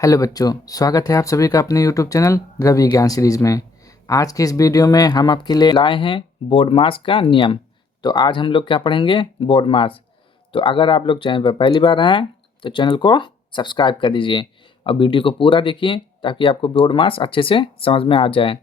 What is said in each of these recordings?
Hello बच्चों, स्वागत है आप सभी का अपने यूट्यूब चैनल रवि ज्ञान सीरीज़ में। आज की इस वीडियो में हम आपके लिए लाए हैं बोर्ड मास का नियम। तो आज हम लोग क्या पढ़ेंगे? बोर्ड मास। तो अगर आप लोग चैनल पर पहली बार आए हैं तो चैनल को सब्सक्राइब कर दीजिए और वीडियो को पूरा देखिए ताकि आपको बोर्ड मास अच्छे से समझ में आ जाए।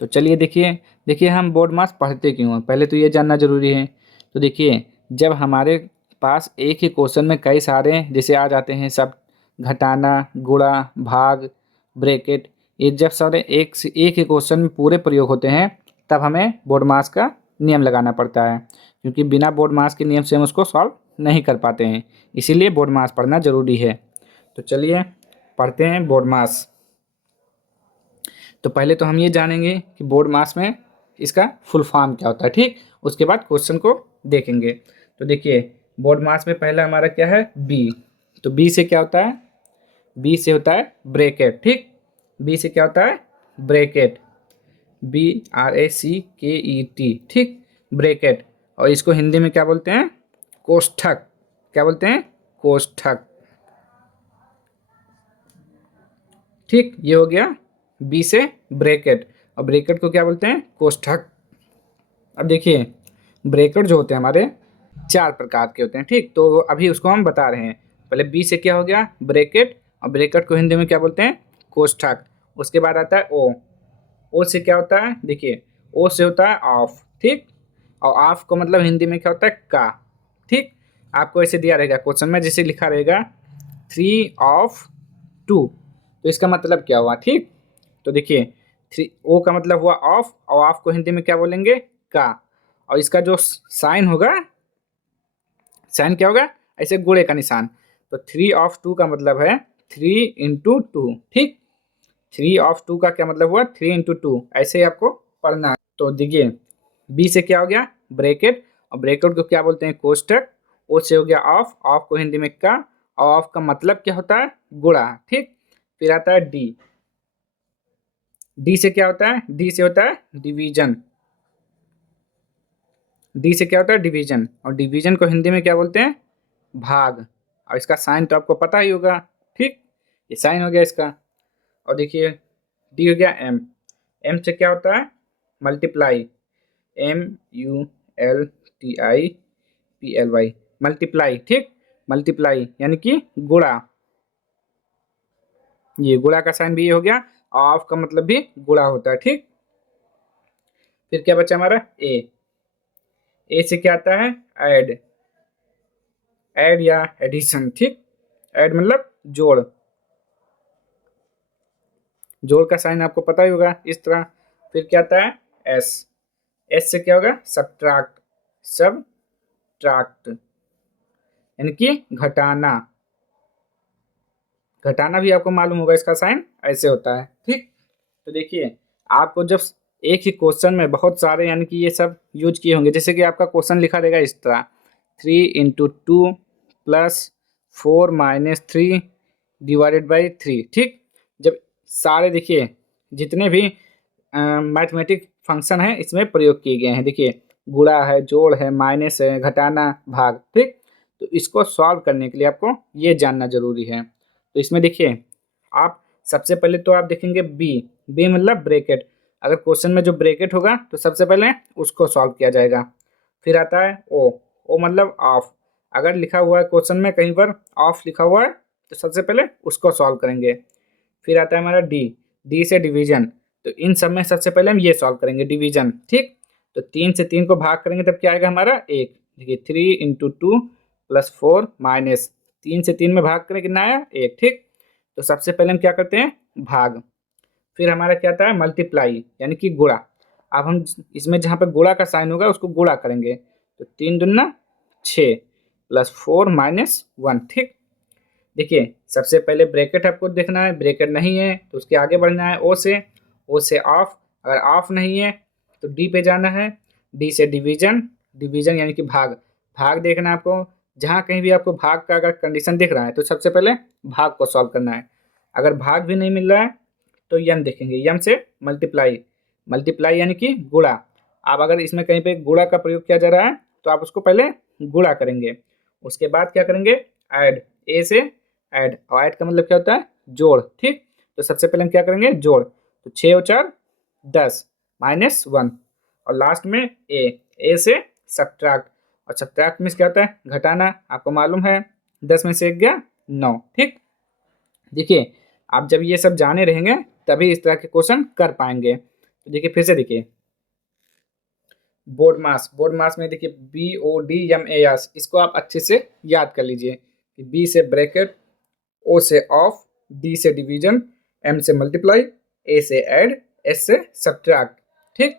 तो चलिए देखिए देखिए हम बोर्ड मास पढ़ते क्यों हैं, पहले तो ये जानना ज़रूरी है। तो देखिए, जब हमारे पास एक ही क्वेश्चन में कई सारे जैसे आ जाते हैं सब, घटाना, गुणा, भाग, ब्रैकेट, ये जब सारे एक ही क्वेश्चन में पूरे प्रयोग होते हैं तब हमें बोर्ड मास का नियम लगाना पड़ता है, क्योंकि बिना बोर्ड मास के नियम से हम उसको सॉल्व नहीं कर पाते हैं। इसीलिए बोर्ड मास पढ़ना ज़रूरी है। तो चलिए पढ़ते हैं बोर्ड मास। तो पहले तो हम ये जानेंगे कि बोर्ड मास में इसका फुल फॉर्म क्या होता है, ठीक। उसके बाद क्वेश्चन को देखेंगे। तो देखिए, बोर्ड मास में पहला हमारा क्या है? बी। तो बी से क्या होता है? बी से होता है ब्रैकेट, ठीक। बी से क्या होता है? ब्रैकेट, BRACKET, ठीक, ब्रैकेट। और इसको हिंदी में क्या बोलते हैं? कोष्ठक। क्या बोलते हैं? कोष्ठक, ठीक। ये हो गया बी से ब्रैकेट, और ब्रैकेट को क्या बोलते हैं? कोष्ठक। अब देखिए, ब्रैकेट जो होते हैं हमारे चार प्रकार के होते हैं, ठीक। तो अभी उसको हम बता रहे हैं। पहले बी से क्या हो गया? ब्रैकेट, और ब्रैकेट को हिंदी में क्या बोलते हैं? कोष्ठक। उसके बाद आता है ओ। ओ से क्या होता है? देखिए, ओ से होता है ऑफ, ठीक। और ऑफ को मतलब हिंदी में क्या होता है? का, ठीक। आपको ऐसे दिया रहेगा क्वेश्चन में, जैसे लिखा रहेगा 3 of 2। तो इसका मतलब क्या हुआ, ठीक। तो देखिए, थ्री, ओ का मतलब हुआ ऑफ, और ऑफ को हिंदी में क्या बोलेंगे? का। और इसका जो साइन होगा, साइन क्या होगा? ऐसे गुणे का निशान। तो 3 of 2 का मतलब है 3 into 2, ठीक। 3 of 2 का क्या मतलब हुआ? 3 into 2। ऐसे ही आपको पढ़ना है। तो देखिए, बी से क्या हो गया? ब्रैकेट, और ब्रैकेट को क्या बोलते हैं? कोष्ठक। ओ से हो गया ऑफ, ऑफ को हिंदी में का, और ऑफ का मतलब क्या होता है? गुणा, ठीक। फिर आता है डी। डी से क्या होता है? डी से होता है डिवीजन। डी से क्या होता है? डिवीजन, और डिवीजन को हिंदी में क्या बोलते हैं? भाग। और इसका साइन तो आपको पता ही होगा, ठीक। ये साइन हो गया इसका। और देखिए, डी हो गया एम। एम से क्या होता है? मल्टीप्लाई, MULTIPLY, मल्टीप्लाई, ठीक। मल्टीप्लाई यानी कि गुणा। ये गुणा का साइन भी ये हो गया, और ऑफ का मतलब भी गुणा होता है, ठीक। फिर क्या बचा हमारा? ए। ए से क्या आता है? ऐड। ऐड या एडिशन, ठीक। ऐड मतलब जोड़। जोड़ का साइन आपको पता ही होगा, इस तरह। फिर क्या आता है? एस। एस से क्या होगा? सब्ट्रैक्ट। सब्ट्रैक्ट यानी कि घटाना। घटाना भी आपको मालूम होगा, इसका साइन ऐसे होता है, ठीक। तो देखिए, आपको जब एक ही क्वेश्चन में बहुत सारे यानी कि ये सब यूज किए होंगे, जैसे कि आपका क्वेश्चन लिखा रहेगा इस तरह 3 into 2 प्लस 4 - 3 ÷ 3, ठीक। जब सारे देखिए जितने भी मैथमेटिक फंक्शन है इसमें प्रयोग किए गए हैं, देखिए गुणा है, जोड़ है, माइनस है, घटाना, भाग, ठीक। तो इसको सॉल्व करने के लिए आपको ये जानना जरूरी है। तो इसमें देखिए, आप सबसे पहले तो आप देखेंगे बी। बी मतलब ब्रैकेट। अगर क्वेश्चन में जो ब्रैकेट होगा तो सबसे पहले उसको सॉल्व किया जाएगा। फिर आता है ओ। ओ मतलब ऑफ। अगर लिखा हुआ है क्वेश्चन में कहीं पर ऑफ लिखा हुआ है तो सबसे पहले उसको सॉल्व करेंगे। फिर आता है हमारा डी। डी से डिवीजन। तो इन सब में सबसे पहले हम ये सॉल्व करेंगे, डिवीजन, ठीक। तो 3 से 3 को भाग करेंगे तब क्या आएगा हमारा? एक। देखिए 3 into 2 प्लस 4 माइनस 3 से 3 में भाग करें, कितना आया? एक, ठीक। तो सबसे पहले हम क्या करते हैं? भाग। फिर हमारा क्या आता है? मल्टीप्लाई यानी कि गुणा। अब हम इसमें जहाँ पे गुणा का साइन होगा उसको गुणा करेंगे। तो 3 दूना 6 प्लस 4 - 1, ठीक। देखिए, सबसे पहले ब्रैकेट आपको देखना है, ब्रैकेट नहीं है तो उसके आगे बढ़ना है ओ से। ओ से ऑफ, अगर ऑफ नहीं है तो डी पे जाना है। डी से डिवीजन। डिवीजन यानी कि भाग। भाग देखना है आपको, जहाँ कहीं भी आपको भाग का अगर कंडीशन दिख रहा है तो सबसे पहले भाग को सॉल्व करना है। अगर भाग भी नहीं मिल रहा है तो यम देखेंगे, यम से मल्टीप्लाई। मल्टीप्लाई यानी कि गुणा। अब अगर इसमें कहीं पे गुणा का प्रयोग किया जा रहा है तो आप उसको पहले गुणा करेंगे। उसके बाद क्या करेंगे? ऐड। ए से ऐड, और ऐड का मतलब क्या होता है? जोड़, ठीक। तो सबसे पहले हम क्या करेंगे, जोड़। तो 6 और 4 10 -1 और लास्ट में ए से सब्ट्रैक्ट, और सब्ट्रैक्ट मीन्स क्या होता है, घटाना। आपको मालूम है 10 में से 1 गया 9, ठीक। देखिए आप जब ये सब जाने रहेंगे तभी इस तरह के क्वेश्चन कर पाएंगे। तो देखिए फिर से देखिए, बोर्ड मास में देखिए BODMAS, इसको आप अच्छे से याद कर लीजिए कि बी से ब्रैकेट, ओ से ऑफ, डी से डिवीजन, एम से मल्टीप्लाई, ए से ऐड, एस से सब्ट्रैक्ट, ठीक।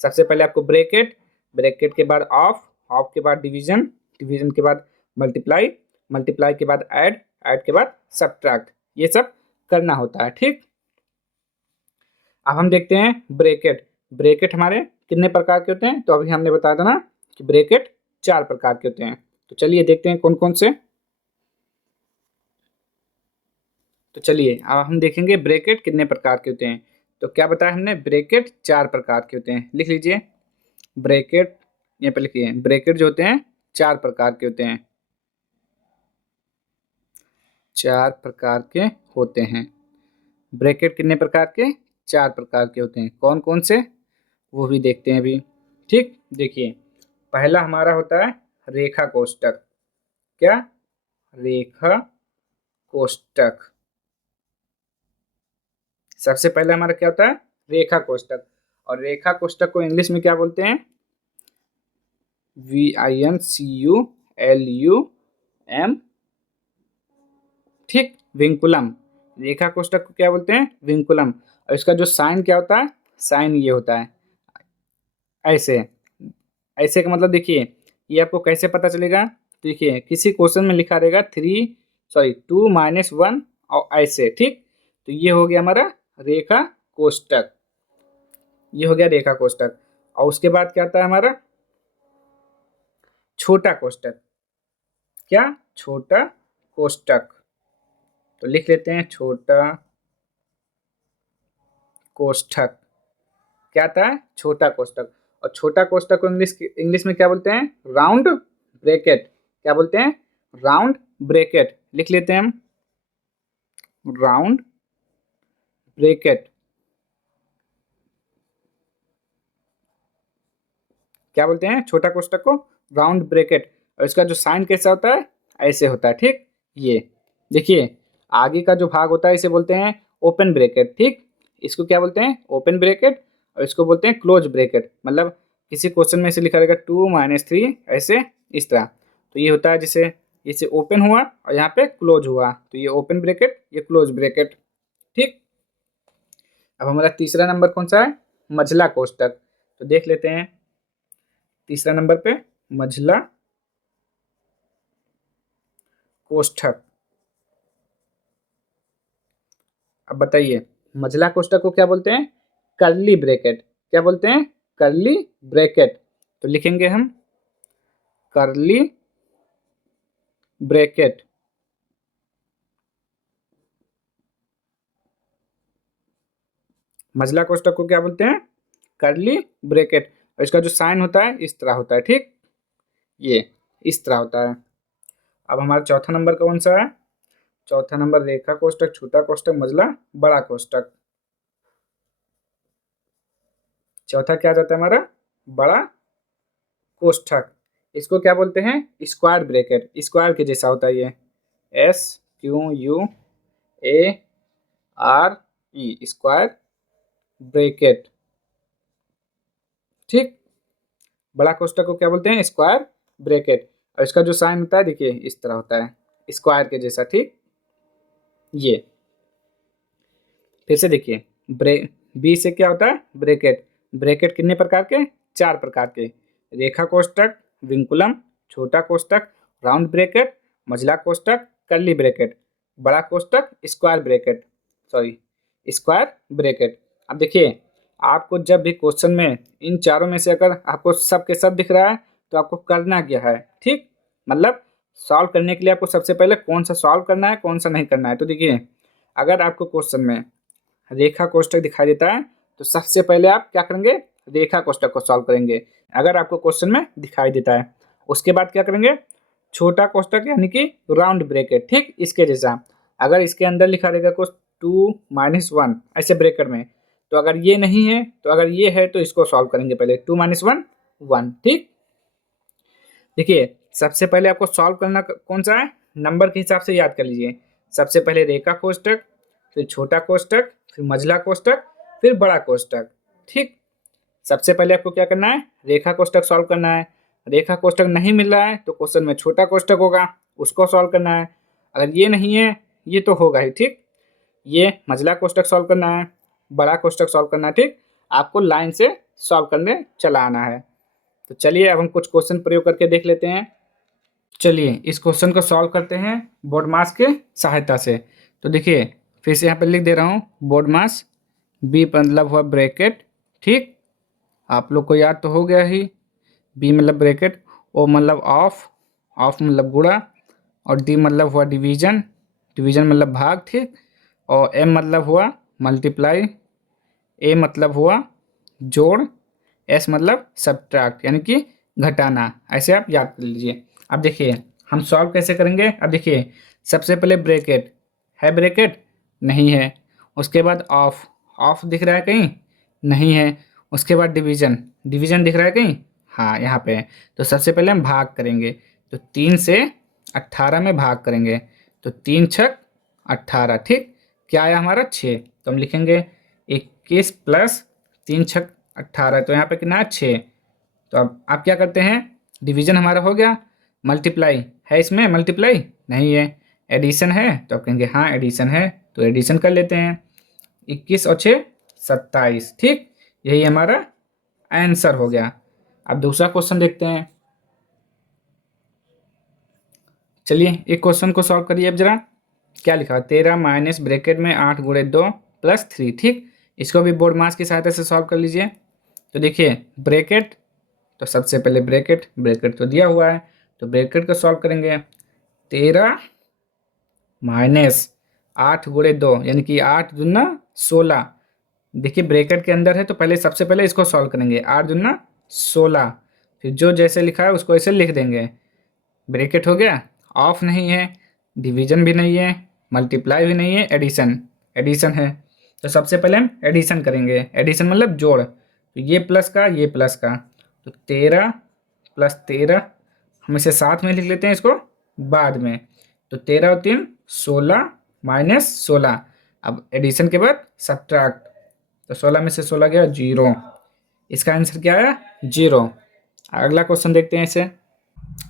सबसे पहले आपको ब्रैकेट, ब्रैकेट के बाद ऑफ, ऑफ के बाद डिवीजन, डिवीजन के बाद मल्टीप्लाई, मल्टीप्लाई के बाद ऐड, ऐड के बाद सब्ट्रैक्ट, ये सब करना होता है, ठीक। अब हम देखते हैं ब्रैकेट। ब्रैकेट हमारे कितने प्रकार के होते हैं, तो अभी हमने बताया था ना कि ब्रैकेट 4 प्रकार के होते हैं। तो चलिए देखते हैं कौन कौन से। तो चलिए अब हम देखेंगे ब्रैकेट कितने प्रकार के होते हैं। तो क्या बताया हमने, ब्रैकेट 4 प्रकार के होते हैं। लिख लीजिए ब्रैकेट, यहाँ पे लिखिए ब्रैकेट जो होते हैं 4 प्रकार के होते हैं, 4 प्रकार के होते हैं। ब्रैकेट कितने प्रकार के, 4 प्रकार के होते हैं। कौन कौन से, वो भी देखते हैं अभी, ठीक। देखिए पहला हमारा होता है रेखा कोष्ठक। क्या, रेखा कोष्ठक। सबसे पहले हमारा क्या होता है, रेखा कोष्ठक। और रेखा कोष्ठक को इंग्लिश में क्या बोलते हैं, VINCULUM, ठीक, विंकुलम। रेखा कोष्ठक को क्या बोलते हैं, विंकुलम। और इसका जो साइन क्या होता है, साइन ये होता है ऐसे। ऐसे का मतलब देखिए, ये आपको कैसे पता चलेगा, तो देखिए किसी क्वेश्चन में लिखा रहेगा 2 -1 और ऐसे, ठीक। तो ये हो गया हमारा रेखा कोष्ठक, ये हो गया रेखा कोष्ठक। और उसके बाद क्या आता है हमारा छोटा कोष्ठक। क्या, छोटा कोष्ठक। तो लिख लेते हैं छोटा कोष्ठक। क्या आता है, छोटा कोष्ठक। और छोटा कोष्ठक को इंग्लिश में क्या बोलते हैं, राउंड ब्रैकेट। क्या बोलते हैं, राउंड ब्रैकेट। लिख लेते हैं हम राउंड ब्रैकेट। क्या बोलते हैं, छोटा कोष्ठक को राउंड ब्रैकेट। और इसका जो साइन कैसा होता है, ऐसे होता है, ठीक। ये देखिए आगे का जो भाग होता है इसे बोलते हैं ओपन ब्रैकेट, ठीक। इसको क्या बोलते हैं, ओपन ब्रैकेट। और इसको बोलते हैं क्लोज ब्रैकेट। मतलब किसी क्वेश्चन में इसे लिखा रहेगा 2 -3 ऐसे, इस तरह। तो ये होता है जैसे इसे ओपन हुआ और यहाँ पे क्लोज हुआ, तो ये ओपन ब्रैकेट, ये क्लोज ब्रैकेट, ठीक। अब हमारा तीसरा नंबर कौन सा है, मझला कोष्ठक। तो देख लेते हैं तीसरा नंबर पे मझला कोष्ठक। अब बताइए मझला कोष्ठक को क्या बोलते हैं, कर्ली ब्रैकेट। क्या बोलते हैं, कर्ली ब्रैकेट। तो लिखेंगे हम कर्ली ब्रैकेट। मझला कोष्ठक को क्या बोलते हैं, कर्ली ब्रैकेट। और इसका जो साइन होता है इस तरह होता है, ठीक, ये इस तरह होता है। अब हमारा चौथा नंबर कौन सा है, चौथा नंबर रेखा कोष्ठक, छोटा कोष्ठक, मझला, बड़ा कोष्ठक। चौथा क्या जाता है हमारा, बड़ा कोष्ठक। इसको क्या बोलते हैं, स्क्वायर ब्रैकेट। स्क्वायर के जैसा होता है ये, SQUARE, स्क्वायर ब्रैकेट, ठीक। बड़ा कोष्ठक को क्या बोलते हैं, स्क्वायर ब्रैकेट। और इसका जो साइन होता है देखिए इस तरह होता है, स्क्वायर के जैसा, ठीक। ये फिर से देखिए बी से क्या होता है, ब्रैकेट। ब्रैकेट कितने प्रकार के, 4 प्रकार के, रेखा कोष्ठक, विंकुलम, छोटा कोष्ठक, राउंड ब्रैकेट, मझला कोष्ठक, कर्ली ब्रैकेट, बड़ा कोष्ठक, square bracket, sorry square bracket. अब देखिए आपको जब भी क्वेश्चन में इन चारों में से अगर आपको सब के सब दिख रहा है तो आपको करना क्या है, ठीक। मतलब सॉल्व करने के लिए आपको सबसे पहले कौन सा सॉल्व करना है, कौन सा नहीं करना है। तो देखिए अगर आपको क्वेश्चन में रेखा कोष्ठक दिखाई देता है तो सबसे पहले आप क्या करेंगे, रेखा कोष्ठक को सॉल्व करेंगे। अगर आपको क्वेश्चन में दिखाई देता है उसके बाद क्या करेंगे, छोटा कोष्ठक यानी कि राउंड ब्रैकेट, ठीक, इसके जैसा। अगर इसके अंदर लिखा रहेगा कुछ 2 - 1 ऐसे ब्रैकेट में, तो अगर ये नहीं है तो अगर ये है तो इसको सॉल्व करेंगे पहले 2 - 1 1। ठीक, देखिए सबसे पहले आपको सॉल्व करना कौन सा है, नंबर के हिसाब से याद कर लीजिए। सबसे पहले रेखा कोष्टक, फिर छोटा कोष्टक, फिर मझला कोष्टक, फिर बड़ा कोष्टक। ठीक, सबसे पहले आपको क्या करना है, रेखा कोष्टक सॉल्व करना है। रेखा कोष्टक नहीं मिल रहा है तो क्वेश्चन में छोटा कोष्टक होगा, उसको सॉल्व करना है। अगर ये नहीं है, ये तो होगा ही। ठीक, ये मझला कोष्टक सॉल्व करना है, बड़ा कोष्टक सॉल्व करना है। ठीक, आपको लाइन से सॉल्व करने चला आना है। तो चलिए अब हम कुछ क्वेश्चन प्रयोग करके देख लेते हैं। चलिए इस क्वेश्चन को सॉल्व करते हैं बोर्ड मास के सहायता से। तो देखिए फिर से यहाँ पर लिख दे रहा हूँ, बोर्ड मास बी मतलब हुआ ब्रैकेट। ठीक, आप लोग को याद तो हो गया ही, बी मतलब ब्रैकेट, ओ मतलब ऑफ, ऑफ मतलब गुणा, और डी मतलब हुआ डिवीजन, डिवीजन मतलब भाग। ठीक, और एम मतलब हुआ मल्टीप्लाई, ए मतलब हुआ जोड़, एस मतलब सब्ट्रैक्ट यानी कि घटाना। ऐसे आप याद कर लीजिए। अब देखिए हम सॉल्व कैसे करेंगे। अब देखिए सबसे पहले ब्रैकेट है, ब्रैकेट नहीं है। उसके बाद ऑफ, ऑफ दिख रहा है कहीं, नहीं है। उसके बाद डिवीजन, डिवीजन दिख रहा है कहीं, हाँ यहाँ पे है। तो सबसे पहले हम भाग करेंगे, तो 3 से 18 में भाग करेंगे, तो 3 छक 18। ठीक, क्या आया हमारा 6। तो हम लिखेंगे 21 प्लस 3 छक 18, तो यहाँ पे कितना है 6। तो अब आप क्या करते हैं, डिवीजन हमारा हो गया। मल्टीप्लाई है, इसमें मल्टीप्लाई नहीं है। एडिशन है, तो आप कहेंगे हाँ एडिशन है, तो एडिशन कर लेते हैं। 21 और 6 27। ठीक, यही हमारा आंसर हो गया। अब दूसरा क्वेश्चन देखते हैं। चलिए एक क्वेश्चन को सॉल्व करिए अब जरा। क्या लिखा है, 13 माइनस ब्रैकेट में 8 गुणे 2 प्लस 3। ठीक, इसको भी बोर्ड मास की सहायता से सॉल्व कर लीजिए। तो देखिए ब्रैकेट, तो सबसे पहले ब्रैकेट, ब्रैकेट तो दिया हुआ है तो ब्रैकेट को सॉल्व करेंगे। 13 माइनस 8 गुणे 2 यानी कि 8 दूना 16। देखिए ब्रैकेट के अंदर है तो पहले सबसे पहले इसको सॉल्व करेंगे, 8 दूना 16, फिर जो जैसे लिखा है उसको ऐसे लिख देंगे। ब्रैकेट हो गया, ऑफ नहीं है, डिवीजन भी नहीं है, मल्टीप्लाई भी नहीं है, एडिशन, एडिशन है। तो सबसे पहले हम एडिशन करेंगे, एडिशन मतलब जोड़। तो ये प्लस का, ये प्लस का, तो 13 प्लस 13, हम इसे साथ में लिख लेते हैं इसको बाद में। तो 13 और 3 16 माइनस 16। अब एडिशन के बाद सब्ट्रैक्ट, तो 16 में से 16 गया 0। इसका आंसर क्या आया 0। अगला क्वेश्चन देखते हैं इसे।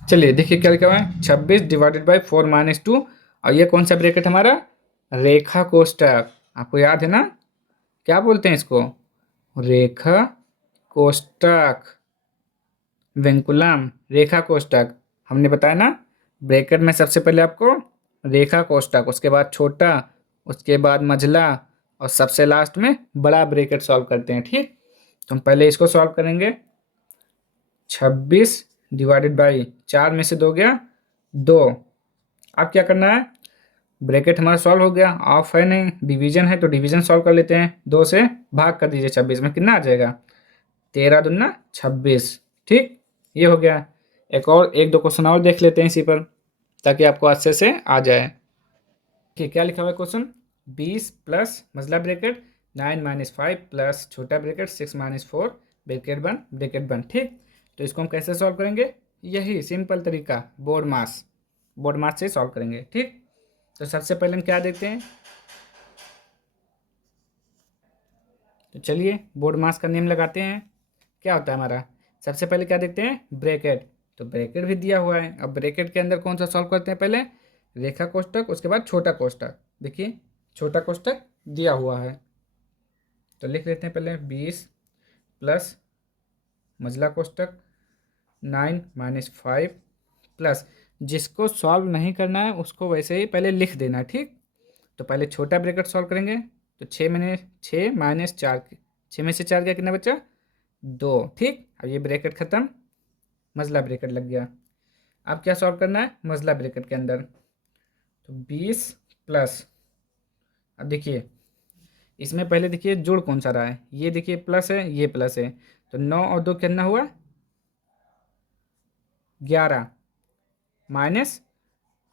चलिए देखिए क्या लिखा हुआ है, 26 डिवाइडेड बाई 4 माइनस 2। और ये कौन सा ब्रैकेट हमारा, रेखा कोष्टक। आपको याद है ना, क्या बोलते हैं इसको, रेखा कोष्टक, वेंकुलम रेखा कोष्टक। हमने बताया ना, ब्रैकेट में सबसे पहले आपको रेखा कोष्टक, उसके बाद छोटा, उसके बाद मझला, और सबसे लास्ट में बड़ा ब्रैकेट सॉल्व करते हैं। ठीक, तो हम पहले इसको सॉल्व करेंगे। 26 डिवाइडेड बाई 4 में से 2 गया 2। अब क्या करना है, ब्रैकेट हमारा सॉल्व हो गया, ऑफ है नहीं, डिवीजन है तो डिवीजन सॉल्व कर लेते हैं। 2 से भाग कर दीजिए, 26 में कितना आ जाएगा, 13 दूना 26। ठीक, ये हो गया। एक और एक दो क्वेश्चन और देख लेते हैं इसी पर, ताकि आपको अच्छे से आ जाए। ठीक, क्या लिखा हुआ है क्वेश्चन, 20 प्लस मसला ब्रैकेट 9 माइनस 5 प्लस छोटा ब्रैकेट 6 माइनस 4 ब्रैकेट बन। ठीक, तो इसको हम कैसे सॉल्व करेंगे, यही सिंपल तरीका, बोर्ड मास, बोर्ड मास से सॉल्व करेंगे। ठीक, तो सबसे पहले हम क्या देखते हैं, तो चलिए बोर्ड मास का नियम लगाते हैं। क्या होता है हमारा, सबसे पहले क्या देखते हैं, ब्रैकेट। तो ब्रैकेट भी दिया हुआ है, अब ब्रैकेट के अंदर कौन सा सॉल्व करते हैं, पहले रेखा कोष्टक, उसके बाद छोटा कोष्टक। देखिए छोटा कोष्टक दिया हुआ है, तो लिख लेते हैं पहले 20 प्लस मझला कोष्टक 9 माइनस 5 प्लस, जिसको सॉल्व नहीं करना है उसको वैसे ही पहले लिख देना। ठीक, तो पहले छोटा ब्रैकेट सॉल्व करेंगे, तो 6 माइनस 4, 6 में से 4 गया कितना बचा 2। ठीक, अब ये ब्रैकेट ख़त्म, मझला ब्रैकेट लग गया। अब क्या सॉल्व करना है, मझला ब्रैकेट के अंदर, तो 20 प्लस, अब देखिए इसमें पहले देखिए जोड़ कौन सा रहा है, ये देखिए प्लस है, ये प्लस है, तो 9 और 2 कितना हुआ 11 माइनस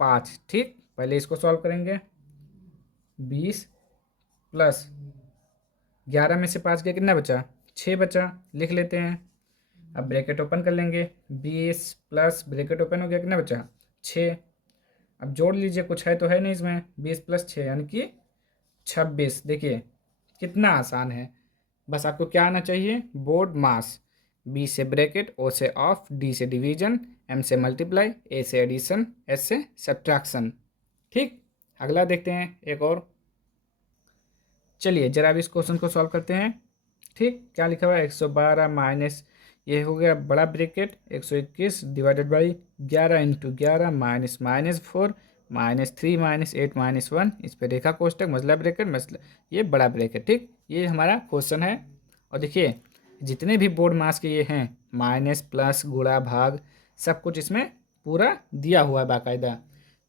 5। ठीक, पहले इसको सॉल्व करेंगे, 20 प्लस 11 में से 5 गया कितना बचा, 6 बचा, लिख लेते हैं। अब ब्रैकेट ओपन कर लेंगे, 20 प्लस ब्रैकेट ओपन हो गया, कितना बचा, 6। अब जोड़ लीजिए, कुछ है तो है नहीं इसमें, 20 प्लस 6 यानी कि 26। देखिए कितना आसान है, बस आपको क्या आना चाहिए, बोर्ड मास। बी से ब्रैकेट, ओ से ऑफ, डी से डिवीजन, एम से मल्टीप्लाई, ए से एडिशन, एस से सब्ट्रैक्शन। ठीक, अगला देखते हैं एक और। चलिए जरा अब इस क्वेश्चन को सॉल्व करते हैं। ठीक, क्या लिखा हुआ है, 112 माइनस, ये हो गया बड़ा bracket, 121 divided by 11 into 11 minus minus 4 minus 3 minus 8 minus 1, इस पर रेखा कोष्टक, मसला ब्रैकेट, मसला, ये बड़ा ब्रैकेट। ठीक, ये हमारा क्वेश्चन है। और देखिए जितने भी बोर्ड मास के ये हैं, माइनस प्लस गुणा भाग, सब कुछ इसमें पूरा दिया हुआ है बाकायदा।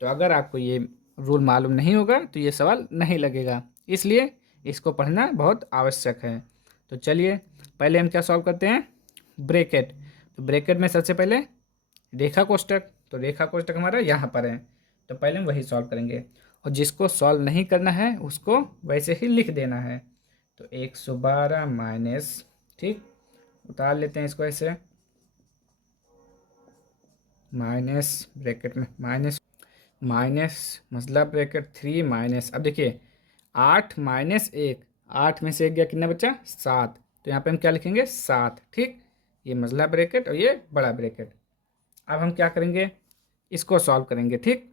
तो अगर आपको ये रूल मालूम नहीं होगा तो ये सवाल नहीं लगेगा, इसलिए इसको पढ़ना बहुत आवश्यक है। तो चलिए पहले हम क्या सॉल्व करते हैं, ब्रैकेट। तो ब्रैकेट में सबसे पहले रेखा कोष्टक, तो रेखा कोष्टक हमारा यहाँ पर है, तो पहले हम वही सॉल्व करेंगे। और जिसको सॉल्व नहीं करना है उसको वैसे ही लिख देना है। तो 112 माइनस, ठीक, उतार लेते हैं इसको ऐसे, माइनस ब्रैकेट में माइनस माइनस मसला ब्रैकेट 3 माइनस, अब देखिए 8 माइनस 1, 8 में से 1 गया, कितना बचा, 7। तो यहाँ पे हम क्या लिखेंगे, 7। ठीक, ये मसला ब्रैकेट और ये बड़ा ब्रैकेट। अब हम क्या करेंगे, इसको सॉल्व करेंगे। ठीक,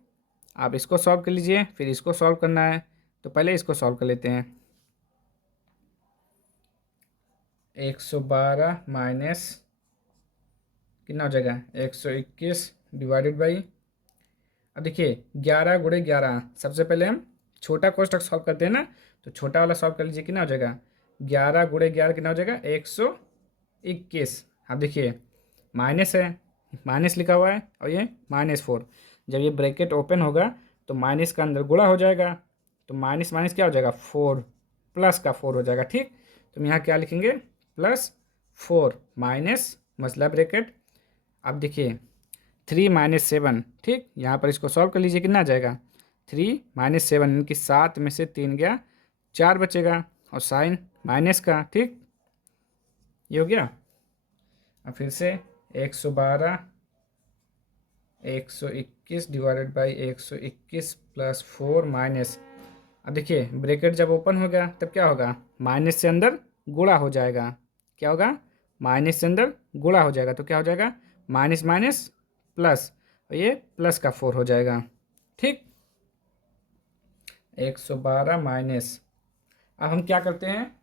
आप इसको सॉल्व कर लीजिए, फिर इसको सॉल्व करना है। तो पहले इसको सॉल्व कर लेते हैं। 112 माइनस कितना हो जाएगा, 121 डिवाइडेड बाई, अब देखिए 11 गुणे 11, सबसे पहले हम छोटा कोष्टक सॉल्व करते हैं ना, तो छोटा वाला सॉल्व कर लीजिए, कितना हो जाएगा, 11 गुणे 11 कितना हो जाएगा, 121। अब देखिए माइनस है, माइनस लिखा हुआ है, और ये -4, जब ये ब्रैकेट ओपन होगा तो माइनस का अंदर गुणा हो जाएगा, तो माइनस माइनस क्या हो जाएगा, 4, प्लस का 4 हो जाएगा। ठीक, तो हम यहाँ क्या लिखेंगे, +4 माइनस मसला ब्रैकेट, अब देखिए 3 माइनस 7, ठीक, यहाँ पर इसको सॉल्व कर लीजिए, कितना आ जाएगा, 3 माइनस 7 यानी कि 7 में से 3 गया, 4 बचेगा, और साइन माइनस का। ठीक, ये हो गया। अब फिर से 112 121 डिवाइडेड बाई 121 प्लस 4 माइनस, अब देखिए ब्रैकेट जब ओपन होगा तब क्या होगा, माइनस से अंदर गुणा हो जाएगा, क्या होगा, माइनस से अंदर गुणा हो जाएगा, तो क्या हो जाएगा, माइनस माइनस प्लस, और ये प्लस का 4 हो जाएगा। ठीक, 112 माइनस, अब हम क्या करते हैं,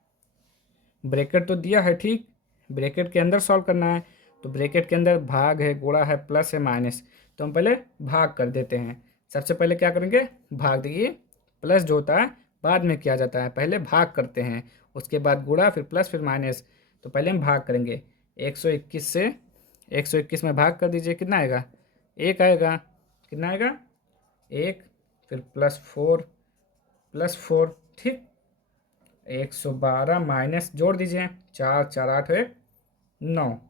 ब्रैकेट तो दिया है, ठीक, ब्रैकेट के अंदर सॉल्व करना है। तो ब्रैकेट के अंदर भाग है, गुणा है, प्लस है, माइनस, तो हम पहले भाग कर देते हैं। सबसे पहले क्या करेंगे, भाग, देखिए प्लस जो होता है बाद में किया जाता है, पहले भाग करते हैं, उसके बाद गुणा, फिर प्लस, फिर माइनस। तो पहले हम भाग करेंगे, 121 से 121 में भाग कर दीजिए, कितना आएगा, 1 आएगा, कितना आएगा, 1, फिर +4, ठीक, 112 माइनस, जोड़ दीजिए, 4 4 8 है 9,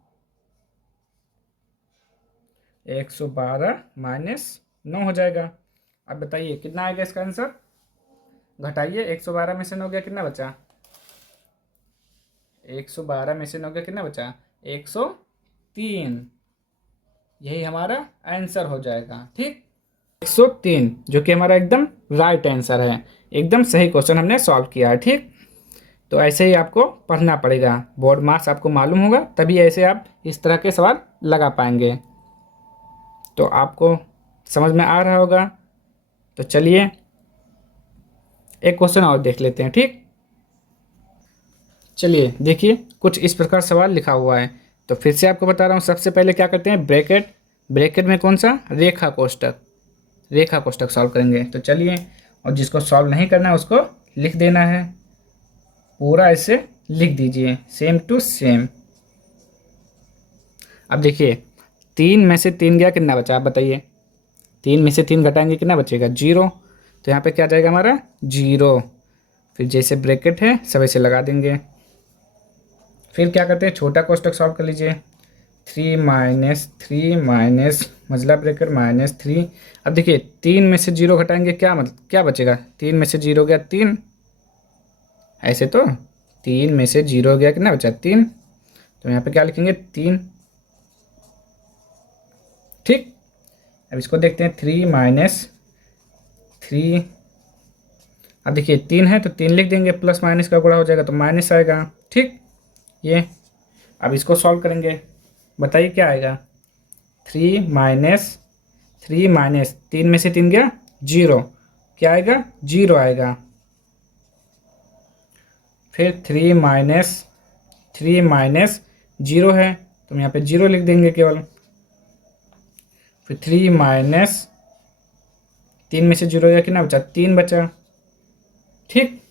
112 माइनस 9 हो जाएगा। अब बताइए कितना आएगा इसका आंसर, घटाइए, 112 में से 9 गया, कितना बचा, 112 में से 9 गया, कितना बचा, 103, यही हमारा आंसर हो जाएगा। ठीक, 103 जो कि हमारा एकदम राइट आंसर है, एकदम सही क्वेश्चन हमने सॉल्व किया है। ठीक, तो ऐसे ही आपको पढ़ना पड़ेगा, बोर्ड मार्क्स आपको मालूम होगा तभी ऐसे आप इस तरह के सवाल लगा पाएंगे। तो आपको समझ में आ रहा होगा। तो चलिए एक क्वेश्चन और देख लेते हैं। ठीक, चलिए देखिए कुछ इस प्रकार सवाल लिखा हुआ है। तो फिर से आपको बता रहा हूँ, सबसे पहले क्या करते हैं, ब्रैकेट, ब्रैकेट में कौन सा, रेखा कोष्टक, रेखा कोष्टक सॉल्व करेंगे। तो चलिए, और जिसको सॉल्व नहीं करना है उसको लिख देना है, पूरा ऐसे लिख दीजिए, सेम टू सेम। अब देखिए 3 में से 3 गया, कितना बचा, आप बताइए, 3 में से 3 घटाएंगे, कितना बचेगा, 0। तो यहाँ पे क्या जाएगा हमारा, 0, फिर जैसे ब्रैकेट है सब ऐसे लगा देंगे। फिर क्या करते हैं, छोटा कोष्टक सॉल्व कर लीजिए, 3 - 3 मजला ब्रेकर -3। अब देखिए 3 में से 0 घटाएंगे क्या मतलब क्या बचेगा, 3 में से 0 गया 3, ऐसे तो 3 में से 0 गया कितना बचा 3, तो यहाँ पे क्या लिखेंगे 3। ठीक, अब इसको देखते हैं 3 - 3। अब देखिए 3 है तो 3 लिख देंगे, प्लस माइनस का गुणा हो जाएगा तो माइनस आएगा। ठीक, ये अब इसको सॉल्व करेंगे, बताइए क्या आएगा। 3 में से 3 गया 0, क्या आएगा 0 आएगा। फिर 3 माइनस 0 है तो हम यहाँ पे 0 लिख देंगे केवल। फिर 3 में से 0 गया कितना बचा 3 बचा। ठीक,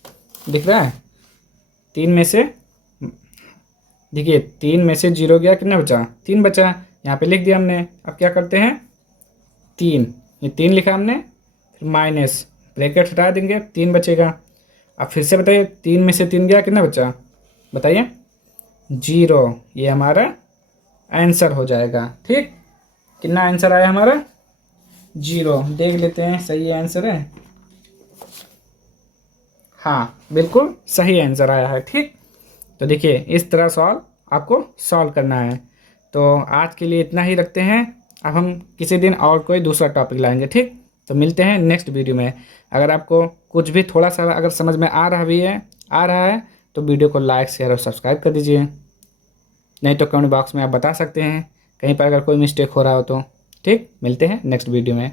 दिख रहा है 3 में से, देखिए 3 में से 0 गया कितना बचा 3 बचा, यहाँ पे लिख दिया हमने। अब क्या करते हैं 3, ये 3 लिखा हमने, फिर माइनस ब्रैकेट हटा देंगे 3 बचेगा। अब फिर से बताइए 3 में से 3 गया कितना बचा, बताइए 0, ये हमारा आंसर हो जाएगा। ठीक, कितना आंसर आया हमारा 0, देख लेते हैं सही आंसर है। हाँ बिल्कुल सही आंसर आया है। ठीक, तो देखिए इस तरह सॉल्व आपको सॉल्व करना है। तो आज के लिए इतना ही रखते हैं, अब हम किसी दिन और कोई दूसरा टॉपिक लाएंगे। ठीक, तो मिलते हैं नेक्स्ट वीडियो में। अगर आपको कुछ भी थोड़ा सा अगर समझ में आ रहा है तो वीडियो को लाइक शेयर और सब्सक्राइब कर दीजिए, नहीं तो कमेंट बॉक्स में आप बता सकते हैं कहीं पर अगर कोई मिस्टेक हो रहा हो तो। ठीक, मिलते हैं नेक्स्ट वीडियो में।